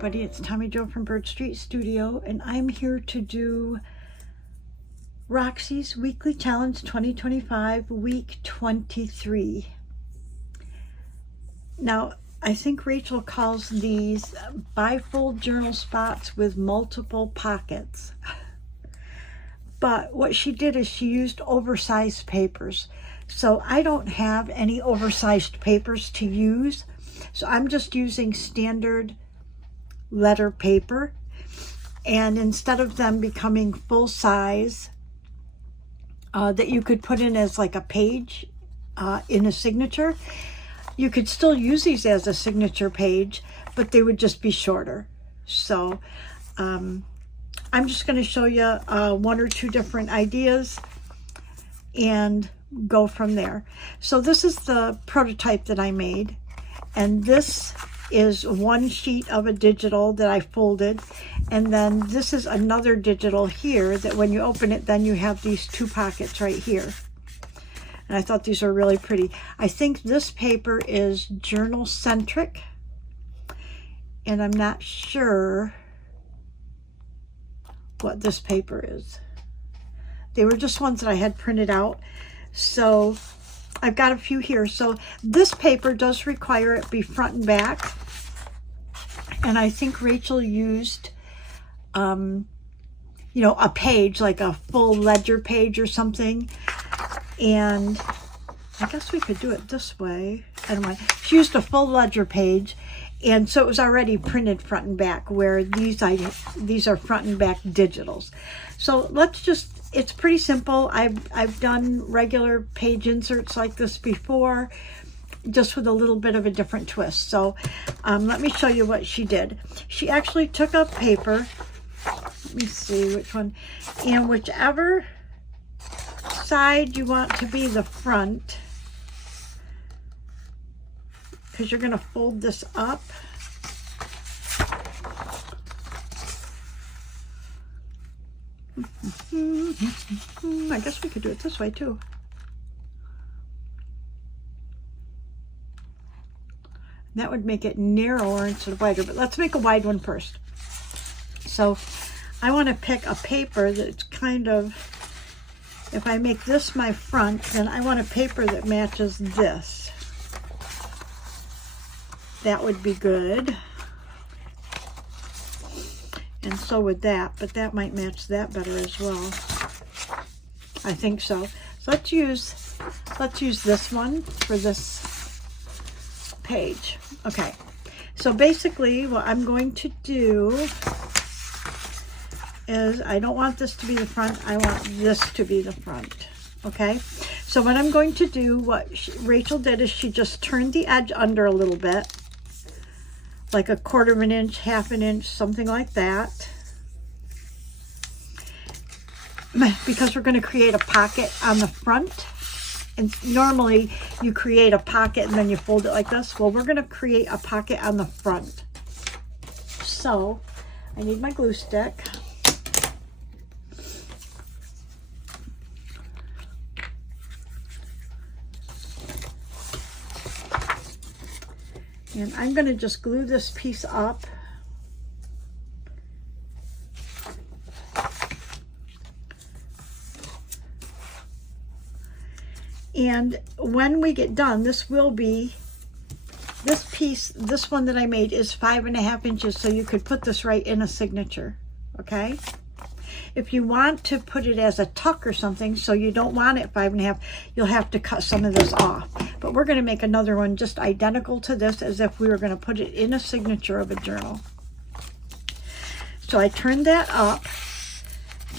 everybody, it's Tommy Jo from Bird Street Studio, and I'm here to do Roxy's Weekly Challenge 2025, week 23. Now, I think Rachel calls these bifold journal spots with multiple pockets. But what she did is she used oversized papers. So I don't have any oversized papers to use. So I'm just using standard letter paper, and instead of them becoming full size that you could put in as like a page in a signature, you could still use these as a signature page, but they would just be shorter. So I'm just going to show you one or two different ideas and go from there. So this is the prototype that I made, and this is one sheet of a digital that I folded, and then this is another digital here that when you open it, then you have these two pockets right here. And I thought these are really pretty. I think this paper is journal centric, and I'm not sure what this paper is. They were just ones that I had printed out, so I've got a few here. So this paper does require it be front and back. And I think Rachel used, you know, a page, like a full ledger page or something. And I guess we could do it this way. I don't mind. She used a full ledger page. And so it was already printed front and back, where these are front and back digitals. So let's just, it's pretty simple. I've done regular page inserts like this before, just with a little bit of a different twist. So let me show you what she did. She actually took up paper, let me see which one, and whichever side you want to be the front, because you're going to fold this up. I guess we could do it this way too. That would make it narrower instead of wider, but let's make a wide one first. So I want to pick a paper that's kind of, if I make this my front, then I want a paper that matches this. That would be good. And so would that, but that might match that better as well. I think so. So let's use this one for this page. Okay, so basically what I'm going to do is, I don't want this to be the front, I want this to be the front. Okay, so what I'm going to do, what Rachel did, is she just turned the edge under a little bit, like a 1/4 of an inch, 1/2 an inch, something like that, because we're going to create a pocket on the front. And normally you create a pocket and then you fold it like this. Well, we're going to create a pocket on the front. So I need my glue stick. And I'm going to just glue this piece up. And when we get done, this will be, this piece, this one that I made is 5.5 inches, so you could put this right in a signature, okay? If you want to put it as a tuck or something, so you don't want it 5.5, you'll have to cut some of this off. But we're going to make another one just identical to this, as if we were going to put it in a signature of a journal. So I turned that up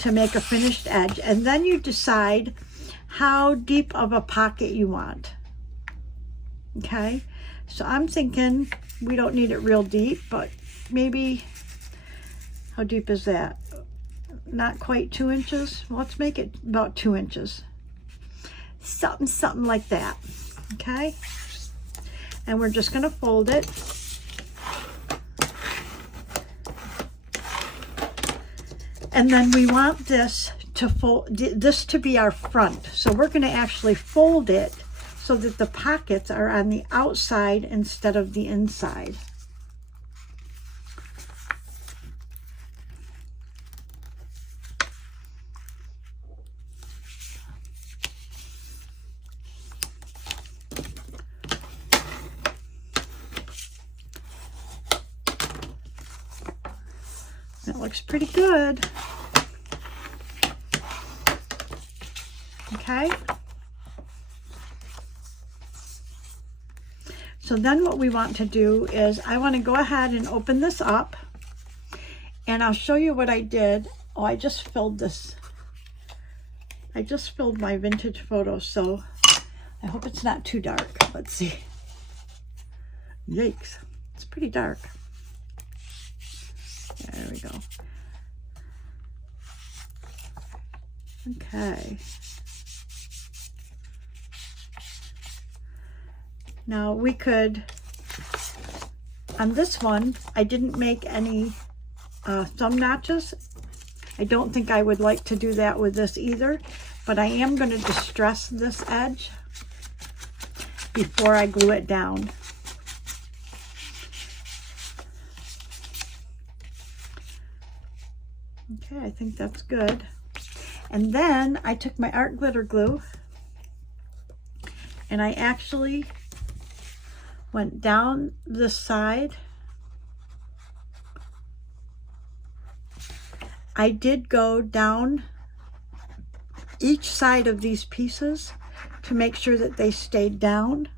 to make a finished edge, and then you decide how deep of a pocket you want. Okay, so I'm thinking we don't need it real deep, but maybe, how deep is that? Not quite 2 inches. Well, let's make it about 2 inches. Something like that. Okay, and we're just going to fold it. And then we want this to fold, this to be our front. So we're going to actually fold it so that the pockets are on the outside instead of the inside. looks pretty good. Okay. So then what we want to do is I want to go ahead and open this up, and I'll show you what I did. Oh, I just filled this. I just filled my vintage photos, so I hope it's not too dark. Let's see. Yikes. It's pretty dark. There we go. Okay. Now we could, on this one, I didn't make any thumb notches. I don't think I would like to do that with this either, but I am going to distress this edge before I glue it down. Okay, I think that's good. And then I took my art glitter glue and I actually went down this side. I did go down each side of these pieces to make sure that they stayed down.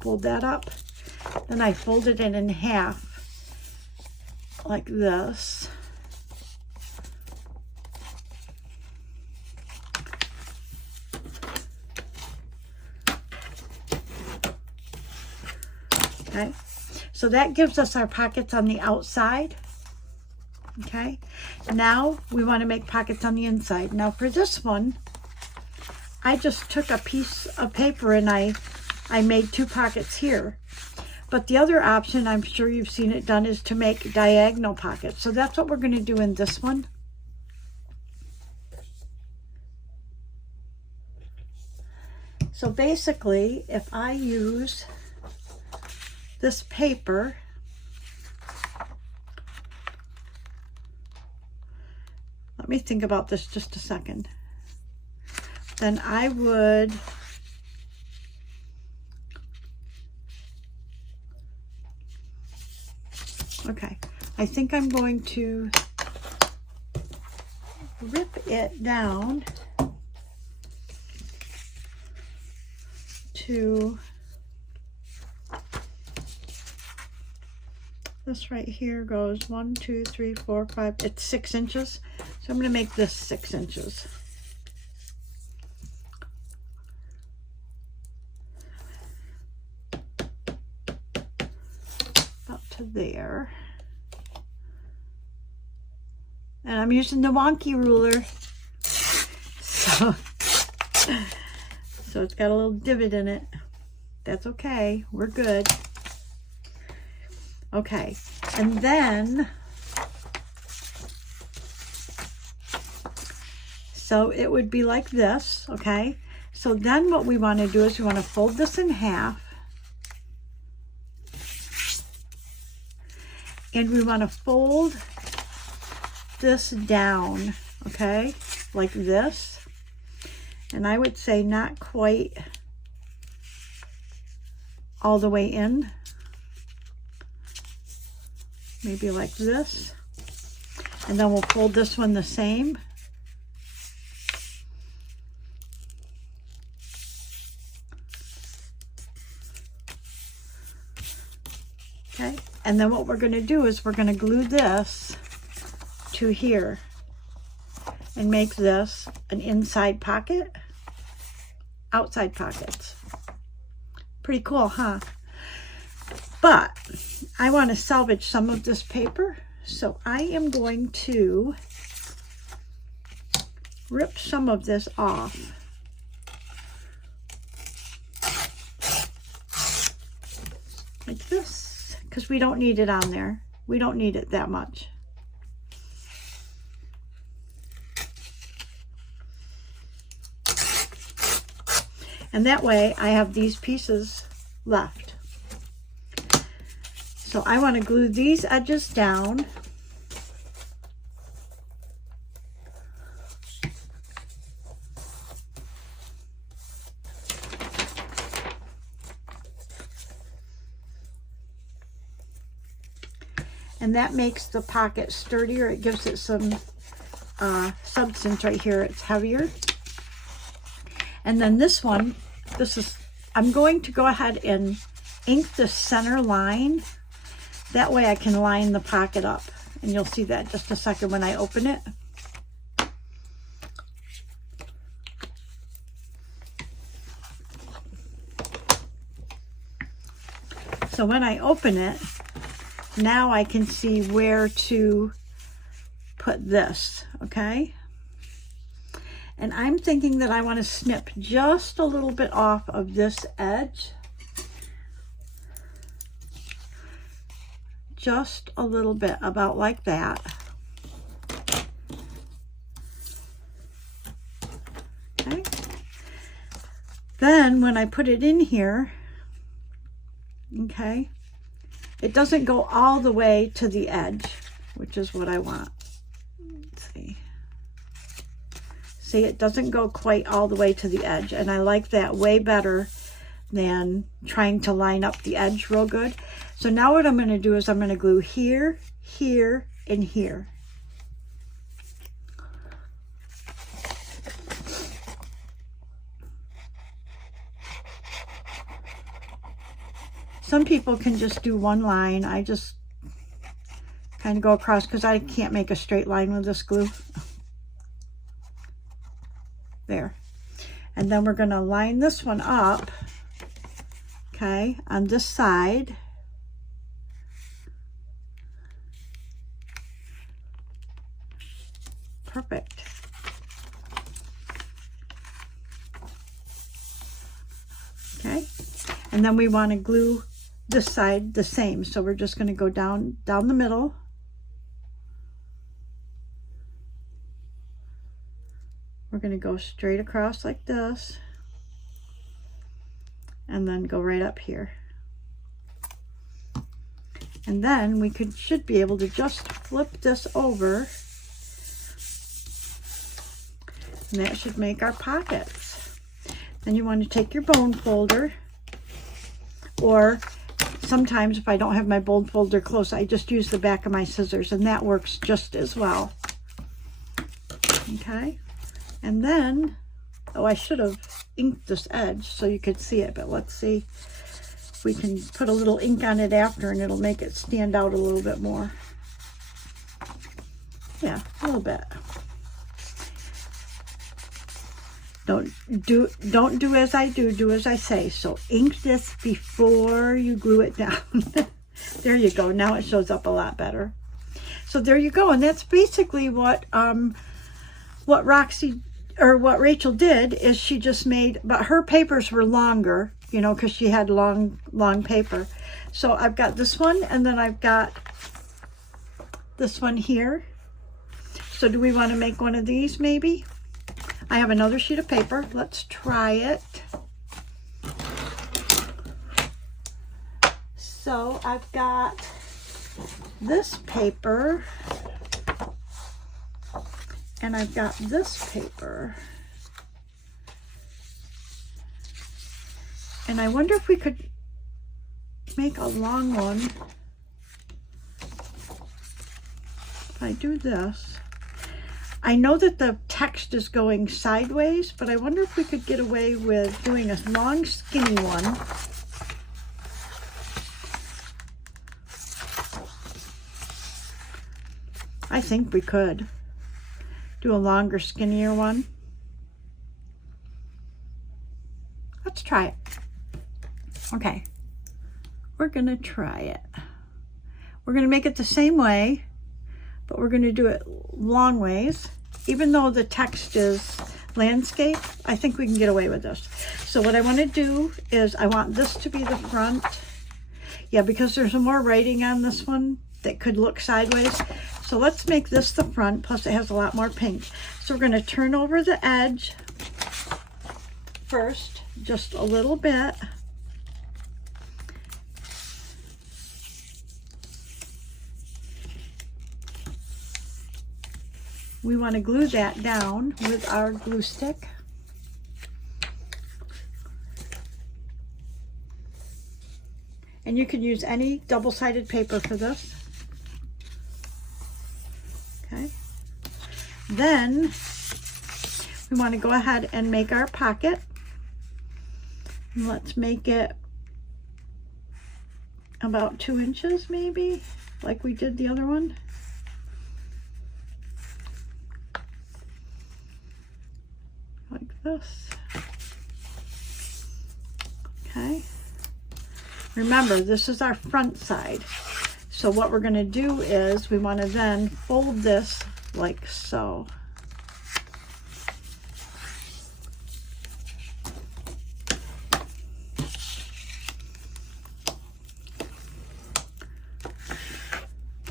Fold that up. Then I folded it in half like this. Okay, so that gives us our pockets on the outside. Okay, now we want to make pockets on the inside. Now for this one, I just took a piece of paper and I made 2 pockets here. But the other option, I'm sure you've seen it done, is to make diagonal pockets. So that's what we're going to do in this one. So basically, if I use this paper, let me think about this just a second. Then I would okay, I think I'm going to rip it down to this right here. Goes 1, 2, 3, 4, 5. It's 6 inches. So I'm going to make this 6 inches. About to there. And I'm using the wonky ruler. So it's got a little divot in it. That's okay. We're good. Okay, and then, so it would be like this, okay? So then what we want to do is we want to fold this in half. And we want to fold this down, okay? Like this. And I would say not quite all the way in. Maybe like this. And then we'll fold this one the same. Okay, and then what we're going to do is we're going to glue this to here and make this an inside pocket, outside pockets. Pretty cool, huh? But I want to salvage some of this paper, so I am going to rip some of this off. Like this, because we don't need it on there. We don't need it that much. And that way I have these pieces left. So I want to glue these edges down. and that makes the pocket sturdier. It gives it some substance right here. It's heavier. And then this one, I'm going to go ahead and ink the center line. That way I can line the pocket up. And you'll see that in just a second when I open it. So when I open it, now I can see where to put this, okay? And I'm thinking that I want to snip just a little bit off of this edge. Just a little bit, about like that. Okay. Then when I put it in here, okay, it doesn't go all the way to the edge, which is what I want. Let's see. See, it doesn't go quite all the way to the edge, and I like that way better than trying to line up the edge real good. So now what I'm going to do is I'm going to glue here, here, and here. Some people can just do one line. I just kind of go across because I can't make a straight line with this glue. There. And then we're going to line this one up, okay, on this side. Perfect. Okay. And then we want to glue this side the same. So we're just going to go down the middle. We're going to go straight across like this, and then go right up here. And then we should be able to just flip this over, and that should make our pockets. Then you want to take your bone folder, or sometimes if I don't have my bone folder close, I just use the back of my scissors, and that works just as well. Okay. And then, oh, I should have inked this edge so you could see it, but let's see if we can put a little ink on it after, and it'll make it stand out a little bit more. Yeah, a little bit. Don't do as I do, do as I say. So ink this before you glue it down. There you go. Now it shows up a lot better. So there you go, and that's basically what Roxy, or what Rachel did, is she just made, but her papers were longer, you know, because she had long paper. So I've got this one, and then I've got this one here. So do we want to make one of these maybe? I have another sheet of paper. Let's try it. So I've got this paper, and I've got this paper. And I wonder if we could make a long one. If I do this, I know that the text is going sideways, but I wonder if we could get away with doing a long, skinny one. I think we could do a longer, skinnier one. Let's try it. Okay, we're gonna try it. We're gonna make it the same way, but we're gonna do it long ways. Even though the text is landscape, I think we can get away with this. So what I want to do is I want this to be the front. Yeah, because there's more writing on this one that could look sideways. So let's make this the front, plus it has a lot more pink. So we're going to turn over the edge first, just a little bit. We want to glue that down with our glue stick. And you can use any double-sided paper for this. Okay. Then we want to go ahead and make our pocket. And let's make it about 2 inches maybe, like we did the other one. Like this. Okay. Remember, this is our front side. So what we're going to do is we want to then fold this like so.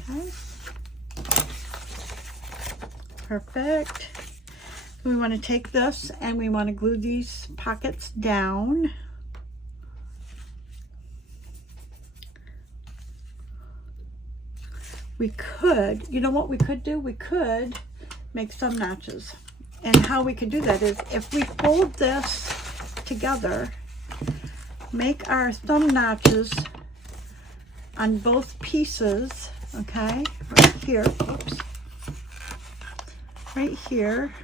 Okay. Perfect. We want to take this and we want to glue these pockets down. We could, you know what we could do? We could make some notches. And how we could do that is if we fold this together, make our thumb notches on both pieces, okay? Right here, oops. Right here.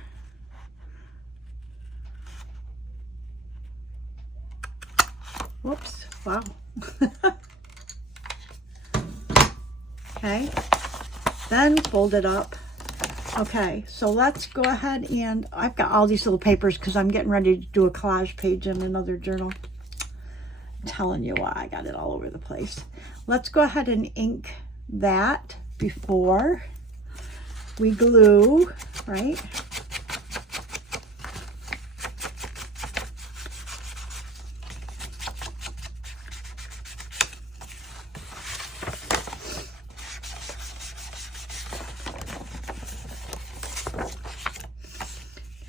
Whoops, wow. Okay, then fold it up. Okay, so let's go ahead and I've got all these little papers because I'm getting ready to do a collage page in another journal. I'm telling you why I got it all over the place. Let's go ahead and ink that before we glue, right?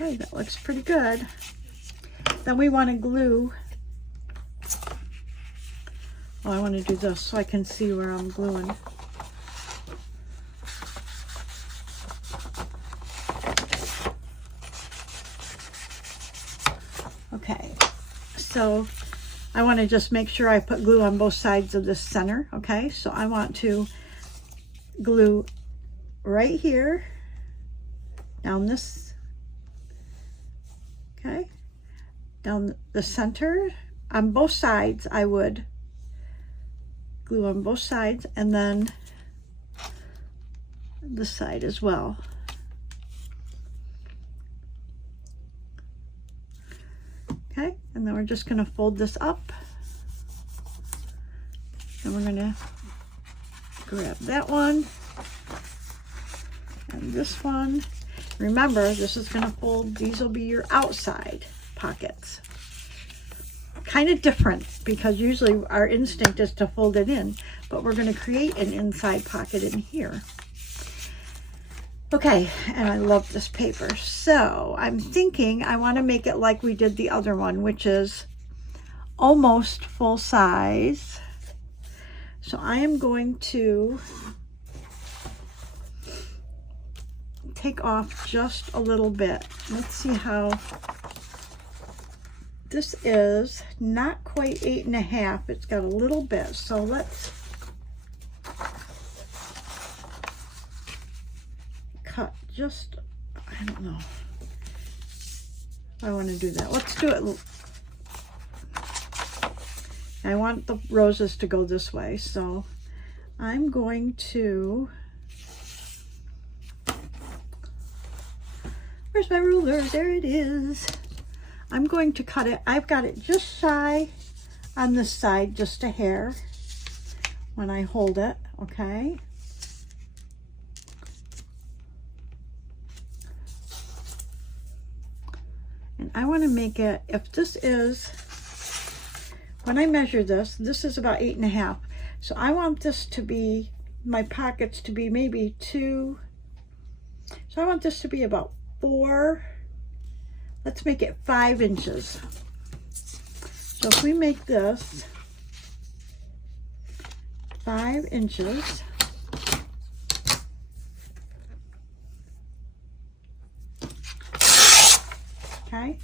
Okay, that looks pretty good. Then we want to glue. Oh, I want to do this so I can see where I'm gluing. Okay, so I want to just make sure I put glue on both sides of the center. Okay, so I want to glue right here down this. Okay, down the center on both sides. I would glue on both sides and then this side as well. Okay, and then we're just going to fold this up and we're going to grab that one and this one. Remember, this is going to fold, these will be your outside pockets. Kind of different because usually our instinct is to fold it in, but we're going to create an inside pocket in here. Okay, and I love this paper. So I'm thinking I want to make it like we did the other one, which is almost full size. So I am going to take off just a little bit. Let's see how this is. Not quite 8.5. It's got a little bit. So let's cut just, I don't know. I want to do that. Let's do it. I want the roses to go this way. So I'm going to, where's my ruler? There it is. I'm going to cut it. I've got it just shy on this side, just a hair when I hold it, okay? And I want to make it, if this is, when I measure this, this is about 8.5. So I want this to be, my pockets to be maybe 2. So I want this to be about 4. Let's make it 5 inches. So if we make this 5 inches, okay?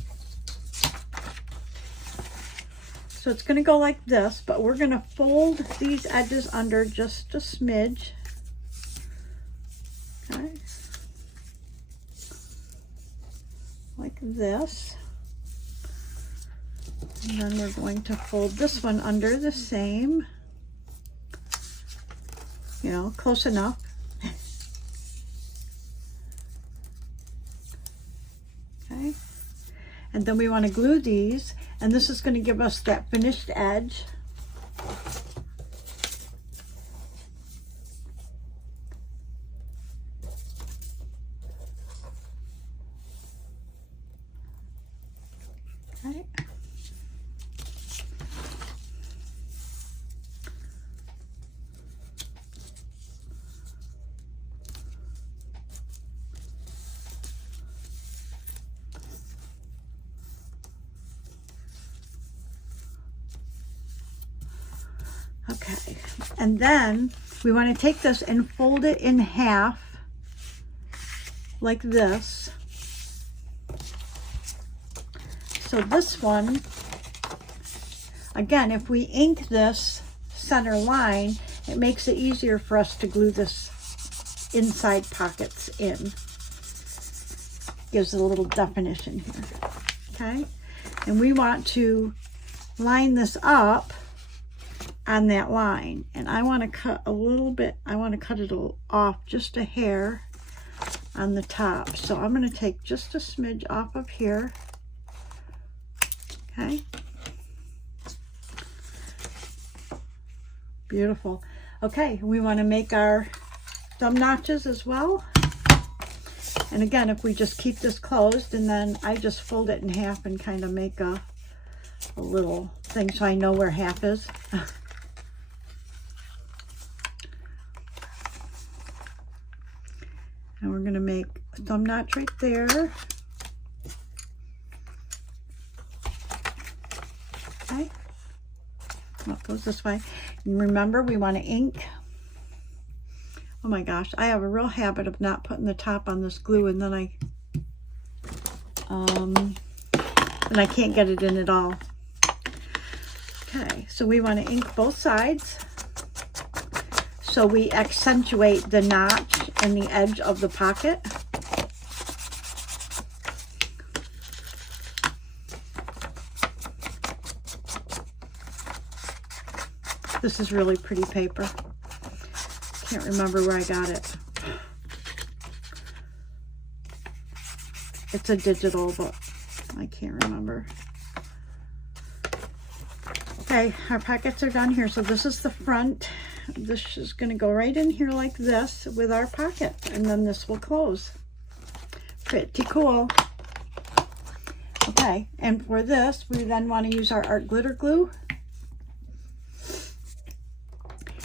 So it's going to go like this, but we're going to fold these edges under just a smidge. Okay. like this. And then we're going to fold this one under the same, you know, close enough. Okay. And then we want to glue these, and this is going to give us that finished edge. Okay. Okay, and then we want to take this and fold it in half like this. So this one, again, if we ink this center line, it makes it easier for us to glue this inside pockets in. Gives it a little definition here, okay? And we want to line this up on that line, and I want to cut a little bit, I want to cut it off just a hair on the top. So I'm going to take just a smidge off of here. Okay, beautiful. Okay, we want to make our thumb notches as well. And again, if we just keep this closed, and then I just fold it in half and kind of make a little thing so I know where half is. And we're going to make a thumb notch right there. Okay. Well, it goes this way. And remember, we want to ink. Oh my gosh, I have a real habit of not putting the top on this glue, and then I can't get it in at all. Okay, so we want to ink both sides, so we accentuate the notch and the edge of the pocket. This is really pretty paper. Can't remember where I got it. It's a digital, but I can't remember. Okay, our pockets are done here. So this is the front. This is going to go right in here like this with our pocket, and then this will close. Pretty cool. Okay, and for this, we then want to use our art glitter glue.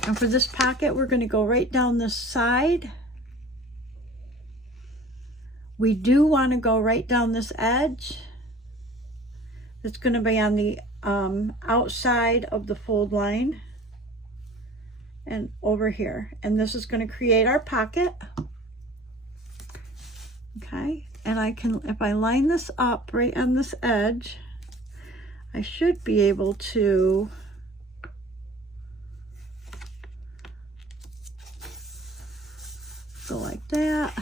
And for this pocket, we're going to go right down this side. We do want to go right down this edge. It's going to be on the outside of the fold line and over here. And this is going to create our pocket. Okay, and I can, if I line this up right on this edge, I should be able to go like that.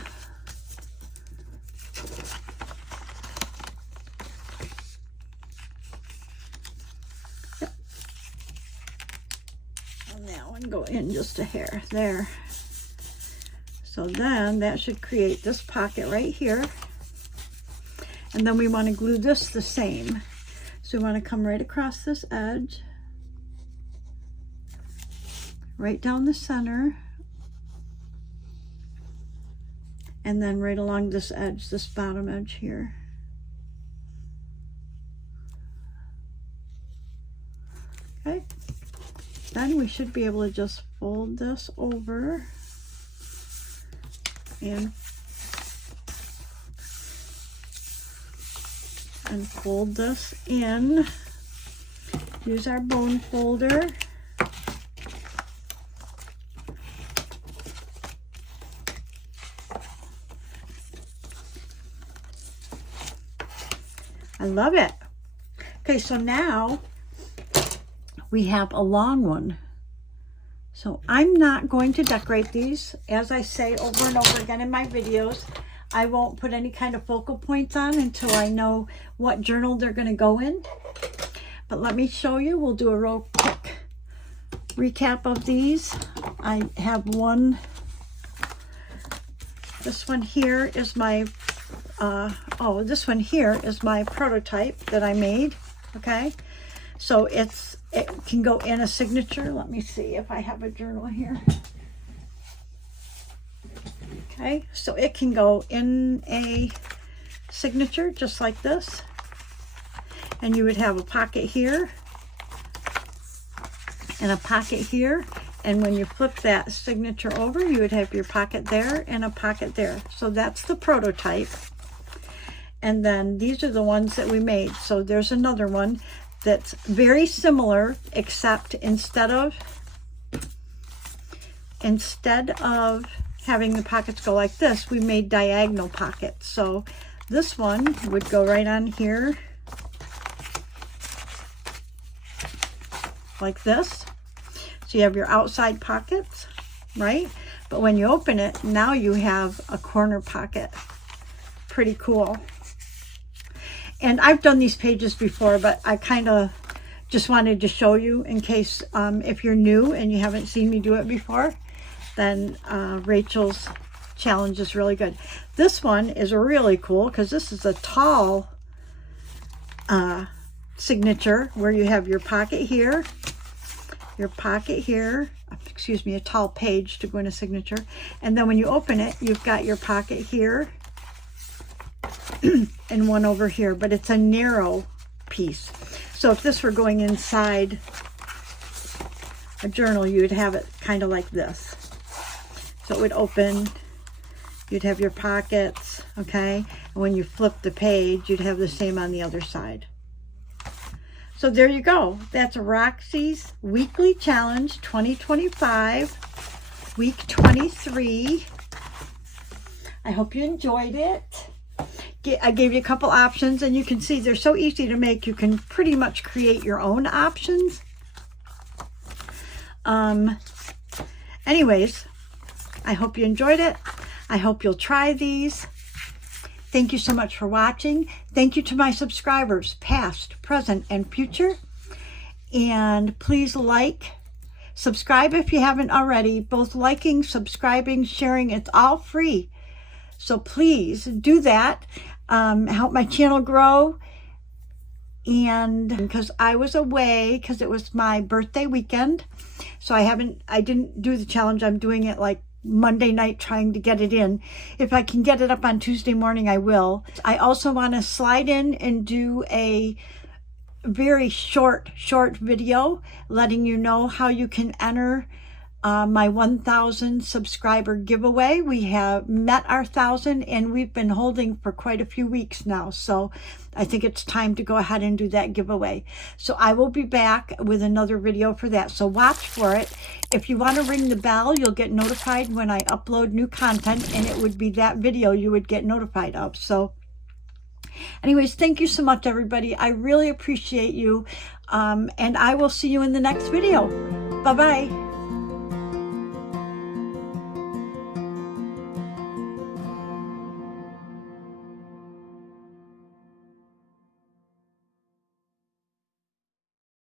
Yep. And that one go in just a hair there. So then that should create this pocket right here. And then we want to glue this the same. So we want to come right across this edge, right down the center, and then right along this edge, this bottom edge here. Okay, then we should be able to just fold this over and fold this in. Use our bone folder. I love it. Okay, so now we have a long one. So I'm not going to decorate these. As I say over and over again in my videos, I won't put any kind of focal points on until I know what journal they're going to go in. But let me show you. We'll do a real quick recap of these. I have one. This one here is my, this one here is my prototype that I made. Okay. So it can go in a signature. Let me see if I have a journal here. Okay, so it can go in a signature just like this. And you would have a pocket here and a pocket here. And when you flip that signature over, you would have your pocket there and a pocket there. So that's the prototype. And then these are the ones that we made. So there's another one that's very similar, except instead of having the pockets go like this, we made diagonal pockets. So this one would go right on here like this. So you have your outside pockets, right? But when you open it, now you have a corner pocket. Pretty cool. And I've done these pages before, but I kind of just wanted to show you in case if you're new and you haven't seen me do it before, then Rachel's challenge is really good. This one is really cool because this is a tall signature where you have your pocket here, excuse me, a tall page to go in a signature. And then when you open it, you've got your pocket here and one over here, but it's a narrow piece. So if this were going inside a journal, you would have it kind of like this. So it would open, you'd have your pockets, okay? And when you flip the page, you'd have the same on the other side. So there you go. That's Roxy's Weekly Challenge 2025, week 23. I hope you enjoyed it. I gave you a couple options, and you can see they're so easy to make. You can pretty much create your own options. Anyways, I hope you enjoyed it. I hope you'll try these. Thank you so much for watching. Thank you to my subscribers, past, present, and future. And please subscribe if you haven't already. Both liking, subscribing, sharing, it's all free. So please do that. Help my channel grow. And because I was away, because it was my birthday weekend, so I didn't do the challenge. I'm doing it like Monday night, trying to get it in. If I can get it up on Tuesday morning, I will. I also want to slide in and do a very short video letting you know how you can enter my 1,000 subscriber giveaway. We have met our 1,000 and we've been holding for quite a few weeks now. So I think it's time to go ahead and do that giveaway. So I will be back with another video for that. So watch for it. If you want to ring the bell, you'll get notified when I upload new content, and it would be that video you would get notified of. So anyways, thank you so much, everybody. I really appreciate you. And I will see you in the next video. Bye-bye.